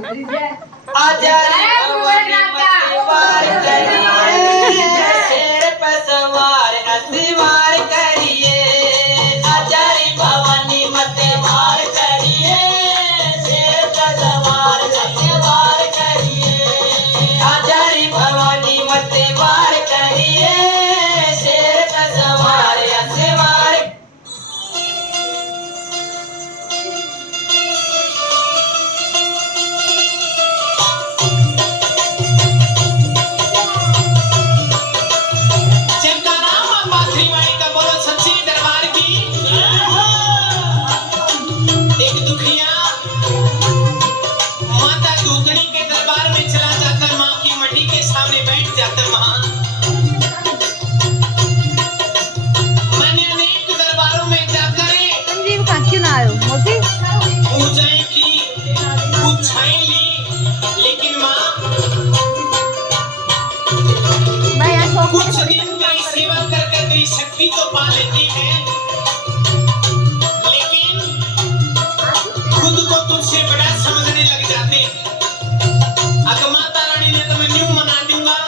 आजा रे भवानी मतवार करिए, शेर पे सवार असीवार करिए। आजा रे भवानी मतवार करिए, शेर पे सवार असीवार करिए। आजा रे भवानी मतवार करिए, शेर पे सवार असीवार। कुछ दिन तेरी सेवा करके तेरी शक्ति तो पा लेती है, लेकिन खुद को तुझसे बड़ा समझने लग जाते। अगर माता रानी ने तुम्हें न्यू मना दूंगा,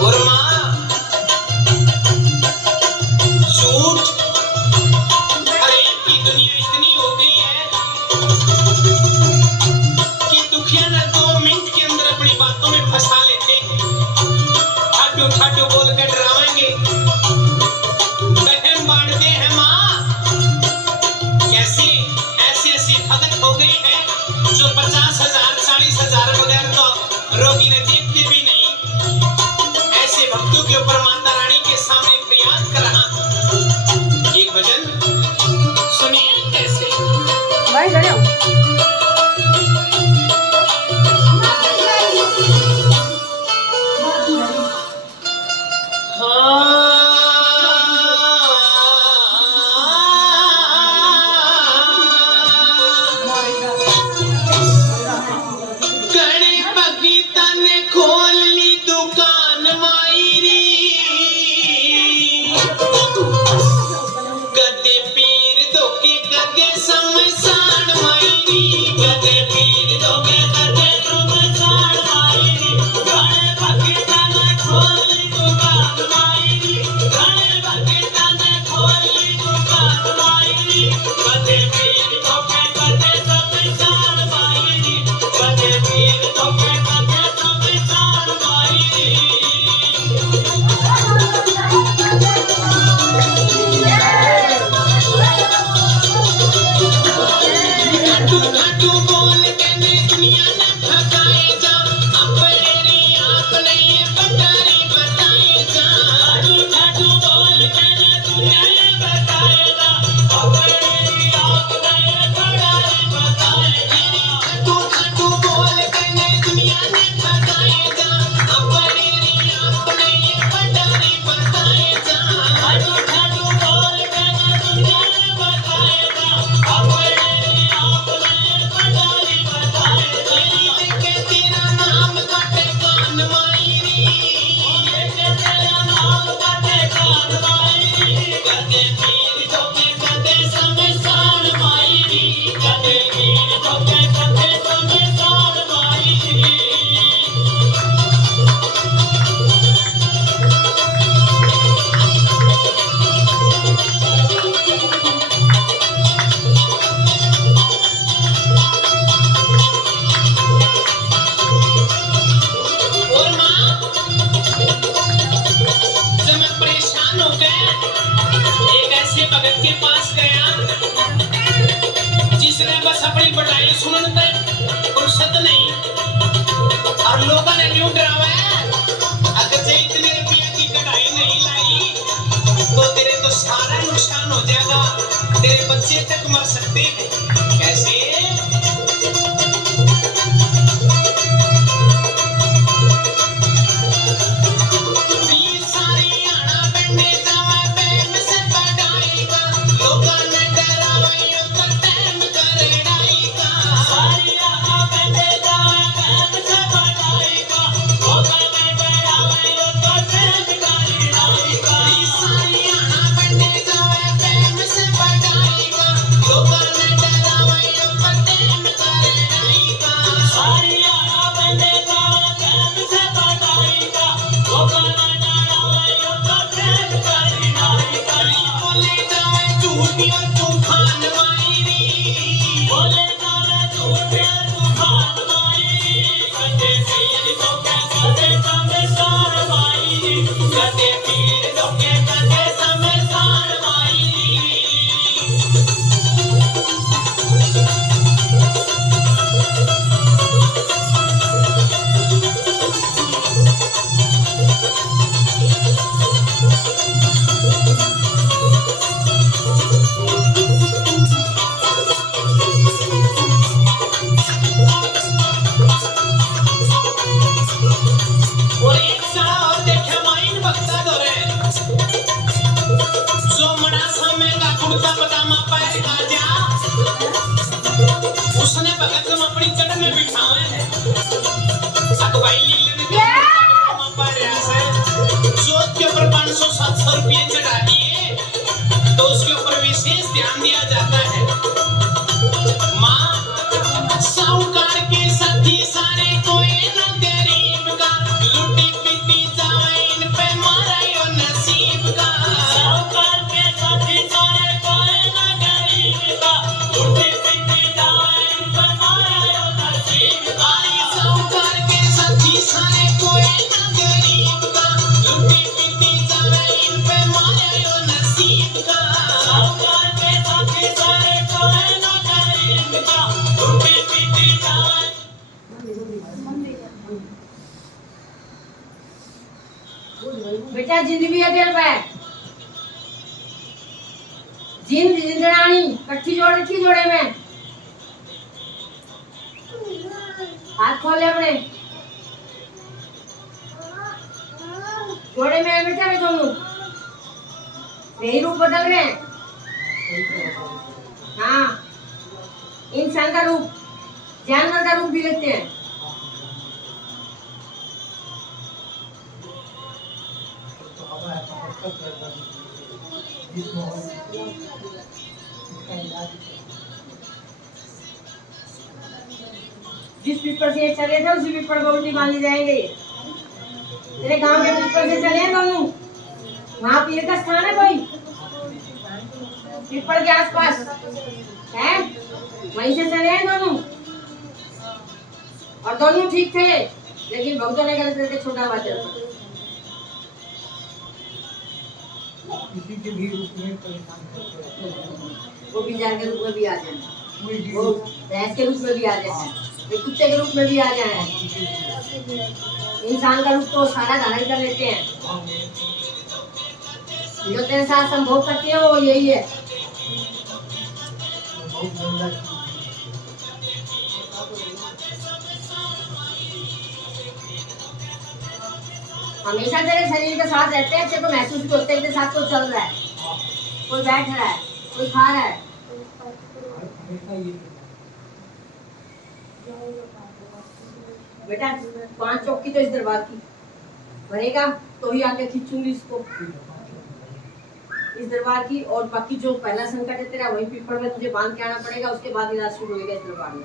और माँ झूठ की दुनिया इतनी हो गई है कि दुखिया न 2 मिनट के अंदर अपनी बातों में फंसा लेते हैं। ठाटू बोल के डरावेंगे, बहम बांटते हैं। माँ कैसे ऐसी भगत हो गई है जो 50,000 40,000 बगैर तो रोगी ने देखते भी नहीं। ऐसे भक्तों के ऊपर माता रानी के सामने फरियाद कर रहा। ये भजन सुनिए कैसे। भाई बच्चे तक मर सकते हैं। कैसे? लोग कुत्ता पतामा पैर आजा उसने भगत को अपनी चढ़ में बिठावे है अकबाई लीले ने पतामा पैर ऐसे जोत के ऊपर 500-700 रुपये चढ़ा दिए तो उसके ऊपर विशेष ध्यान दिया जाता है माँ साहूकार के साथी सारे कोई न गरीब का लुटी पीटी जावे इन पे मारा यो नसीब का साहूकार के साथी सारे कोई न गरीब का लुटी पीटी जावे इन पे मारा यो नसीब का साहूकार के साथी सारे कोई न गरीब का लुटी पीटी जावे इन पे मारा यो नसीब का साहूकार के साथी सारे कोई न गरीब का लुटी पीटी जावे बेटा जिंद भी है तेरे पे जिंद जिंदरानी कट्ठी जोड़ रखी जोड़े में हाथ खोले अपने जोड़े में है बेटा वे दोनों यही रूप बदल रहे हैं हाँ इंसान का रूप जानवर का रूप भी लेते हैं जिस पीपल से ये चले थे उसी पीपल को उल्टी मान ली जाएंगे तेरे गांव के पीपल से चले हैं दोनों वहाँ पीर का स्थान है कोई पीपल के आसपास है वहीं से चले हैं दोनों और दोनों ठीक थे लेकिन भक्तों ने गलत करके छोटा बच्चा किसी के भी रूप में परेशान करते हैं वो बिजार के रूप में भी आ जाए वो भैंस के रूप में भी आ जाए वो कुत्ते के रूप में भी आ जाए इंसान का रूप तो सारा धारण कर लेते हैं जो तेरे साथ संभोग करते हैं वो यही है बहुत गंदा हमेशा तेरे शरीर के साथ रहते हैं तो महसूस भी होते हैं तेरे साथ कोई चल रहा है कोई बैठ रहा है कोई खा रहा है हमेशा ये बेटा 5 चौकी तो इस दरबार की भरेगा तो ही आके खींचूंगी इसको इस दरबार की और बाकी जो पहला संकट है तेरा वही पीपल में तुझे बांध के आना पड़ेगा उसके बाद इलाज शुरू होगा इस दरबार में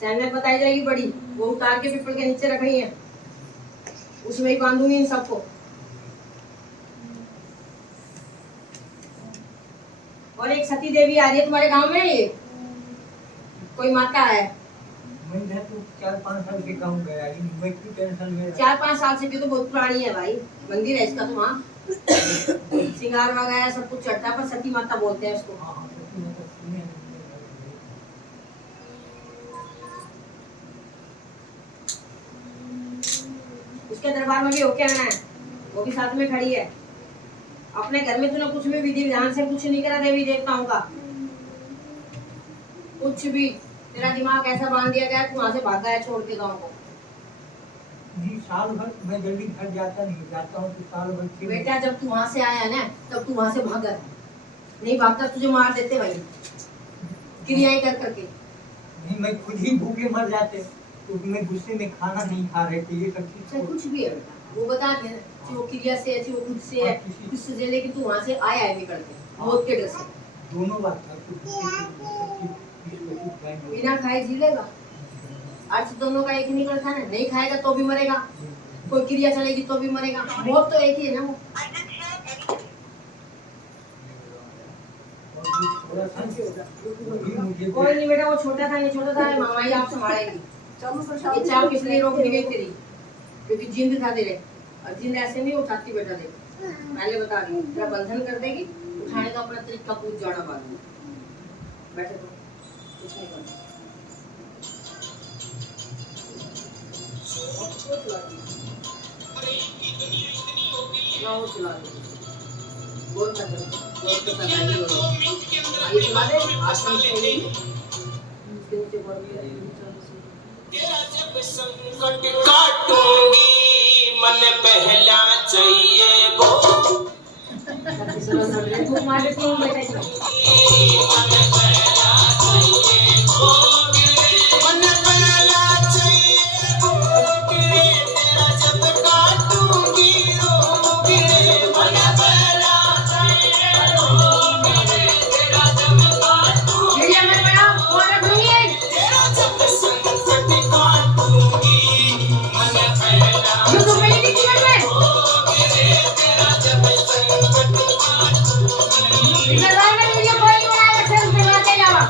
सैन बताई जाएगी बड़ी वो उतार के पीपल के नीचे रख रही है उसमें ही बांधूंगी इन सबको और एक सती देवी आ रही है तुम्हारे गांव में ये कोई माता है मैं तो 4-5 साल के गाँव गया मैं की टेंशन में 4-5 साल से भी तो बहुत पुरानी है भाई मंदिर है इसका तो वहाँ श्रृंगार वगैरह सब कुछ चढ़ता है पर सती माता बोलते हैं उसको हाँ सच्ची में तो सुने उसके दरबार में भी होके आना है वो भी साथ में खड़ी है अपने घर में तूने कुछ भी विधि विधान से कुछ नहीं करा देवी देवताओं का कुछ भी तेरा दिमाग ऐसा बांध दिया गया तू वहां से भागा है छोड़ के गाँव को जी साल भर मैं जल्दी घर जाता नहीं जाता हूँ तो साल भर फिर बेटा जब तू वहां से आया ना तब तू वहां से भागा नहीं भागता तुझे मार देते भाई क्रियाएं कर करके नहीं मैं खुद ही भूखे मर जाते तो मैं गुस्से में खाना नहीं खा रहे थे ये सब चाहे चीज कुछ भी है बेटा वो बता दे कि वो क्रिया से है वो खुद से है किससे से लेकिन तू वहां से आया है निकल के मौत के डर से दोनों बात था तो बिना खाए जी लेगा अर्थ दोनों का एक ही निकलता है नहीं खाएगा तो भी मरेगा कोई क्रिया चलेगी तो भी मरेगा मौत तो एक ही है ना वो कोई नहीं बेटा वो छोटा था नहीं छोटा था मामा ही आप संभालेगी ये चाप इसलिए रोक दी गई तेरी क्योंकि जिंद था तेरे और जिंद ऐसे नहीं उठाती बेटा देख पहले बता दी तेरा बंधन कर देगी उठाने का अपना तरीका पूछ जाना बाद में बैठे तो कुछ नहीं करना ना वो चला दे बोल कर बोल के सगाई हो ये चला दे आश्रम से नीचे बोल तेरा जब संकट काटूंगी मन पहला तू मारे क्यों बैठा है? मन पहला चाहिए भोगरे तेरा जब काटूंगी रोगी रे मन पहला चाहिए भोगरे तेरा जब काटूंगी ये मैं बड़ा और रखूंगी। तेरा जब संकट काटूंगी मन पहला जो तुम मेरी नहीं कर में भोगरे तेरा जब संकट काटूंगी इधर आ मैं वीडियो कॉल बना के सेल्फ बनाते जावा।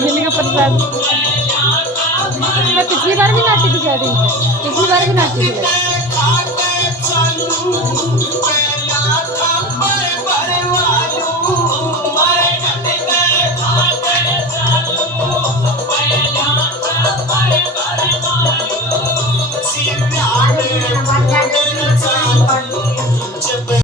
मिलने का प्रसाद मैं पिछली बार भी नाटी थी शायद इनसे। पिछली बार भी नाटी थी।